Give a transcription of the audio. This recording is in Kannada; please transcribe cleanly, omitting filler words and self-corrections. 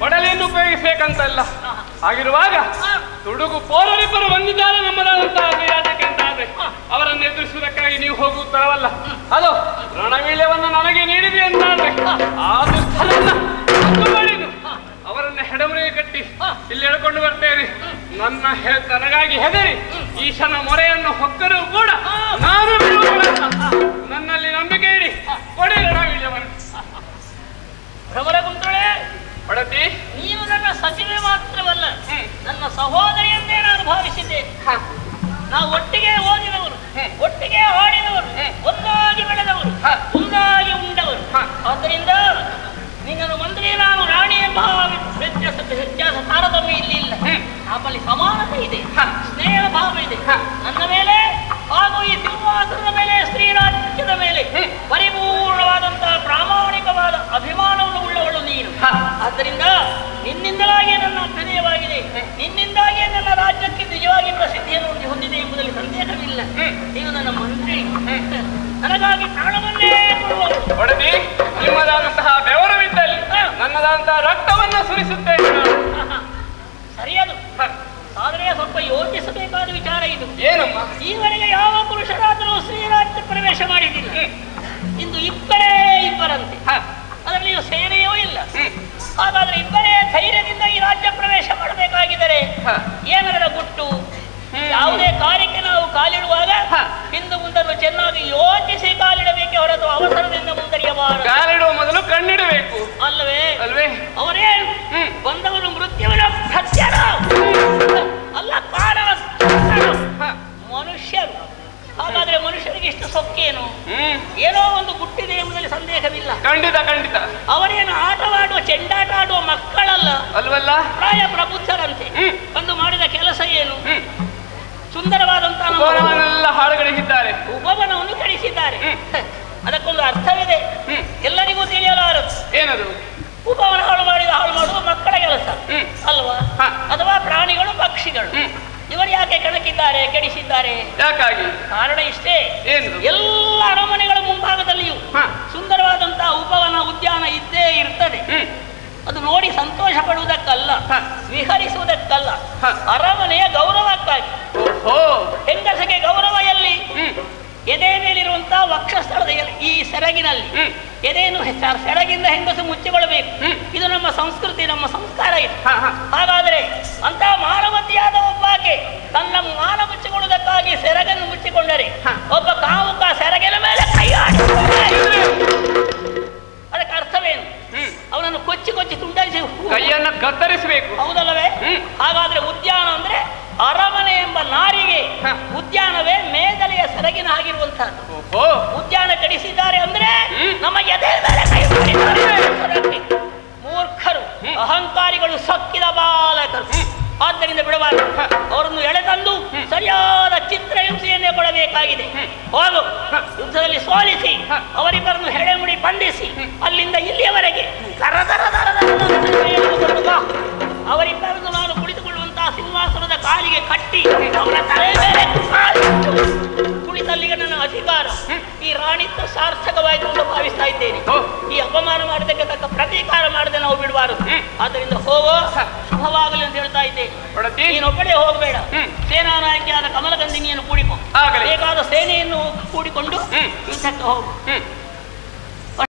ಕೊಡಲಿಯನ್ನು ಉಪಯೋಗಿಸಬೇಕಂತಲ್ಲ. ಹಾಗಿರುವಾಗ ತುಡುಗು ಪೌರರಿಬ್ಬರು ಬಂದಿದ್ದಾರೆ ನಮ್ಮದಾದಂತಹ ರಾಜ್ಯಕ್ಕೆ ಅಂತಾದ್ರೆ ಅವರನ್ನು ಎದುರಿಸುವುದಕ್ಕಾಗಿ ನೀವು ಹೋಗುತ್ತಾರವಲ್ಲ, ಅದು ರಣವೀಳ್ಯವನ್ನು ನನಗೆ ನೀಡಿದೆ ಅಂತಾದ್ರೆ ಆ ದುಷ್ಟರನ್ನ ಮಾಡಿದ್ದು ಅವರನ್ನ ಹೆಡಮುರಿಗೆ ಕಟ್ಟಿ ಇಲ್ಲಿ ಎಳ್ಕೊಂಡು ಬರ್ತೇನೆ. ನನಗಾಗಿ ಹೆದರಿ ಈಶನ ಮೊರೆಯನ್ನು ಹೊಕ್ಕರೂ ಕೂಡ ನಾನು ನನ್ನಲ್ಲಿ ನಂಬಿಕೆ ಇಡಿ. ಕೊಡಿ ರಣವೀಳ್ಯವನ್ನು. ಒಡತಿ, ನೀನು ನನ್ನ ಸಚಿವೆ ಮಾತ್ರವಲ್ಲ, ನನ್ನ ಸಹೋದರಿ ಎಂದೇ ನಾನು ಭಾವಿಸಿದ್ದೇನೆ. ನಾವು ಒಟ್ಟಿಗೆ ಓದಿದವರು, ಒಟ್ಟಿಗೆ ಆಡಿದವರು, ಒಂದಾಗಿ ಬೆಳೆದವರು, ಒಂದಾಗಿ ಉಂಡವರು. ಆದ್ದರಿಂದ ನಿನ್ನನ್ನು ಮಂತ್ರಿ, ನಾನು ರಾಣಿ ಎಂಬ ವ್ಯತ್ಯಾಸ ತಾರತಮ್ಯ ಇಲ್ಲಿ ಇಲ್ಲ. ನಮ್ಮಲ್ಲಿ ಸಮಾನತೆ ಇದೆ, ಸ್ನೇಹ ಭಾವ ಇದೆ. ನನ್ನ ಮೇಲೆ ಹಾಗೂ ಈ ಸಿಂಹಾಸನದ ಮೇಲೆ, ಶ್ರೀರಾಜ್ಯದ ಮೇಲೆ ಪರಿಪೂರ್ಣವಾದಂತಹ ಪ್ರಾಮಾಣಿಕವಾದ ಅಭಿಮಾನವನ್ನು ಉಳ್ಳವಳು ನೀನು. ಆದ್ದರಿಂದ ನಿನ್ನಿಂದಲಾಗಿ ನನ್ನ ಅಭ್ಯುದಯವಾಗಿದೆ, ನಿನ್ನಿಂದಾಗಿ ನನ್ನ ರಾಜ್ಯಕ್ಕೆ ನಿಜವಾಗಿ ಪ್ರಸಿದ್ಧಿಯನ್ನು ಹೊಂದಿದೆ ಎಂಬುದರಲ್ಲಿ ಸಂದೇಹವಿಲ್ಲ. ನೀನು ನನ್ನ ಮಂತ್ರಿ, ನನಗಾಗಿ ಪ್ರಾಣವನ್ನೇ ಕೊಡುವವರು. ಒಡತಿ, ನಿಮ್ಮದಾದಂತಹ ಬೆವರವಿದ್ದಲ್ಲಿ ನನ್ನದಾದಂತಹ ರಕ್ತವನ್ನು ಸುರಿಸುತ್ತೇನೆ. ಸರಿಯದು, ಆದರೆ ಸ್ವಲ್ಪ ಯೋಚಿಸಬೇಕಾದ ವಿಚಾರ ಇದು. ಏನಮ್ಮ? ಈವರೆಗೆ ಯಾವ ಪುರುಷರಾದರೂ ಶ್ರೀರಾಜ್ಯ ಪ್ರವೇಶ ಮಾಡಿದ್ದಿಲ್ಲ. ಇಂದು ಇಬ್ಬರಂತೆ, ಅದರಲ್ಲಿ ಸೇನೆಯೂ ಇಲ್ಲ. ಹಾಗಾದ್ರೆ ಇಬ್ಬರೇ ಧೈರ್ಯದಿಂದ ಈ ರಾಜ್ಯ ಪ್ರವೇಶ ಮಾಡಬೇಕಾಗಿದ್ದರೆ ಏನದರ ಗುಟ್ಟು? ಯಾವುದೇ ಕಾರ್ಯಕ್ಕೆ ನಾವು ಕಾಲಿಡುವಾಗ ಹಿಂದು ಮುಂದನ್ನು ಚೆನ್ನಾಗಿ ಯೋಚಿಸಿ ಕಾಲಿಡಬೇಕೆ ಹೊರತು ಅವಸರದಿಂದ ಮುಂದರಿಯಬಾರದು. ಕಾಲಿಡುವ ಮೊದಲು ಕಣ್ಣಿಡಬೇಕು ಅಲ್ಲವೇ? ಅಲ್ವೇ? ಅವರೇ ಬಂದವರು ಮೃತ್ಯುವಿನ ಸತ್ಯನ ಅಲ್ಲ, ಕಾರಣ ಮನುಷ್ಯರು. ಹಾಗಾದ್ರೆ ಮನುಷ್ಯರಿಗೆ ಇಷ್ಟು ಸೊಕ್ಕೇನು? ಏನೋ ಒಂದು ಗುಟ್ಟಿದೆ ಎಂಬುದರಲ್ಲಿ ಸಂದೇಹವಿಲ್ಲ. ಖಂಡಿತ ಖಂಡಿತ. ಅವರೇನು ಆಟವಾಡುವ, ಚೆಂಡಾಟ ಆಡುವ ಮಕ್ಕಳಲ್ಲ ಅಲ್ವಲ್ಲ? ಪ್ರಾಯ ಪ್ರಬುದ್ಧರಂತೆ. ಒಂದು ಮಾಡಿದ ಕೆಲಸ ಏನು? ಸುಂದರವಾದಂತಹ ಹಾಳುಗಳಿಸಿದ್ದಾರೆ, ಉಪವನವನ್ನು ಕಳಿಸಿದ್ದಾರೆ. ಅದಕ್ಕೊಂದು ಅರ್ಥವಿದೆ, ಎಲ್ಲರಿಗೂ ತಿಳಿಯಲಾರದು. ಏನದು? ಉಪವನ ಹಾಳು ಮಾಡುವ ಮಕ್ಕಳ ಕೆಲಸ ಅಲ್ವಾ? ಅಥವಾ ಪ್ರಾಣಿಗಳು, ಪಕ್ಷಿಗಳು, ಇವರು ಯಾಕೆ ಕೆಡಿಸಿದ್ದಾರೆ? ಯಾಕಾಗಿ? ಕಾರಣ ಇಷ್ಟೇ, ಎಲ್ಲ ಅರಮನೆಗಳ ಮುಂಭಾಗದಲ್ಲಿಯೂ ಸುಂದರವಾದಂತಹ ಉಪವನ, ಉದ್ಯಾನ ಇದ್ದೇ ಇರ್ತದೆ. ಅದು ನೋಡಿ ಸಂತೋಷ ಪಡುವುದಕ್ಕಲ್ಲ, ವಿಹರಿಸುವುದಕ್ಕಲ್ಲ, ಅರಮನೆಯ ಗೌರವಕ್ಕಾಗಿ. ಹೆಂಗಸಗೆ ಗೌರವ ಎಲ್ಲಿ? ಎದೆ ಮೇಲಿರುವಂತಹ ವಕ್ಷಸ್ಥಳದ ಈ ಸೆರಗಿನಲ್ಲಿ. ಎದೆಯನ್ನು ಸೆರಗಿಂದ ಹೆಂಗಸು ಮುಚ್ಚಿಕೊಳ್ಳಬೇಕು. ಇದು ನಮ್ಮ ಸಂಸ್ಕೃತಿ, ನಮ್ಮ ಸಂಸ್ಕಾರ ಇದು. ಹಾಗಾದ್ರೆ ಅಂತಹ ಮಾನವತಿಯಾದ ಒಬ್ಬಾಕೆ ತನ್ನ ಮಾನ ಮುಚ್ಚಿಕೊಳ್ಳುವುದಕ್ಕಾಗಿ ಸೆರಗನ್ನು ಮುಚ್ಚಿಕೊಂಡರೆ ಒಬ್ಬ ಕಾಮುಕ ಸೆರಗಿನ ಮೇಲೆ ಕೈ ಆಡಿ ಅದಕ್ಕೆ ಅರ್ಥವೇನು? ಅವನನ್ನು ಕೊಚ್ಚಿ ತುಂಡರಿಸಿ ಕೈಯನ್ನು ಕತ್ತರಿಸಬೇಕು, ಹೌದಲ್ಲವೇ? ಹಾಗಾದ್ರೆ ಉದ್ಯಾನ ಅಂದ್ರೆ ಅರಮನೆ ಎಂಬ ನಾರಿಗೆ ಉದ್ಯಾನವೇ ಮೇದಲೆಯ ಸೆರಗಿನ ಆಗಿರುವಂತಹದ್ದು. ಉದ್ಯಾನ ಕಡಿಸಿದ್ದಾರೆ ಅಂದ್ರೆ ನಮ್ಮ ಎದೆ ಮೇಲೆ ಕೈ ಮಾಡಿದ್ದಾರೆ. ಮೂರ್ಖರು, ಅಹಂಕಾರಿಗಳು, ಸಕ್ಕಿದ ಬಾಲಕರು. ಆದ್ದರಿಂದ ಬಿಡಬಾರದು, ಅವರನ್ನು ಎಳೆತಂದು ಸರಿಯಾದ ಚಿತ್ರಹಿಂಸೆಯನ್ನೇ ಕೊಡಬೇಕಾಗಿದೆ. ಹೋಗು, ಯುದ್ಧದಲ್ಲಿ ಸೋಲಿಸಿ ಅವರಿಬ್ಬರನ್ನು ಹೆಡೆಮುಡಿ ಬಂಧಿಸಿ ಅಲ್ಲಿಂದ ಇಲ್ಲಿಯವರೆಗೆ ಅವರಿಬ್ಬರನ್ನು ನಾನು ಕುಳಿತುಕೊಳ್ಳುವಂತಹ ಸಿಂಹಾಸನದ ಕಾಲಿಗೆ ಕಟ್ಟಿ ಅವರ ತಲೆ ಮೇಲೆ ಕುಳಿತಲ್ಲಿಗೆ ನನ್ನ ಅಧಿಕಾರ, ಈ ರಾಣಿತ್ವ ಸಾರ್ಥಕವಾಯಿತು ಎಂದು ಭಾವಿಸ್ತಾ ಇದ್ದೇನೆ. ಈ ಅಪಮಾನ ಮಾಡೋದಕ್ಕೆ ತಕ್ಕ ಪ್ರತೀಕಾರ ಮಾಡದೆ ನಾವು ಬಿಡಬಾರದು. ಆದ್ದರಿಂದ ಹೋಗೋ, ಶುಭವಾಗಲಿ ಅಂತ ಹೇಳ್ತಾ ಇದ್ದೇನೆ. ನೀನೊಬ್ಬಳೇ ಹೋಗಬೇಡ, ಸೇನಾ ನಾಯಕಿಯಾದ ಕಮಲಗಂಧಿನಿಯನ್ನು ಕೂಡಿಕೊ, ಬೇಕಾದ ಸೇನೆಯನ್ನು ಕೂಡಿಕೊಂಡು ಯುದ್ಧಕ್ಕೆ ಹೋಗು.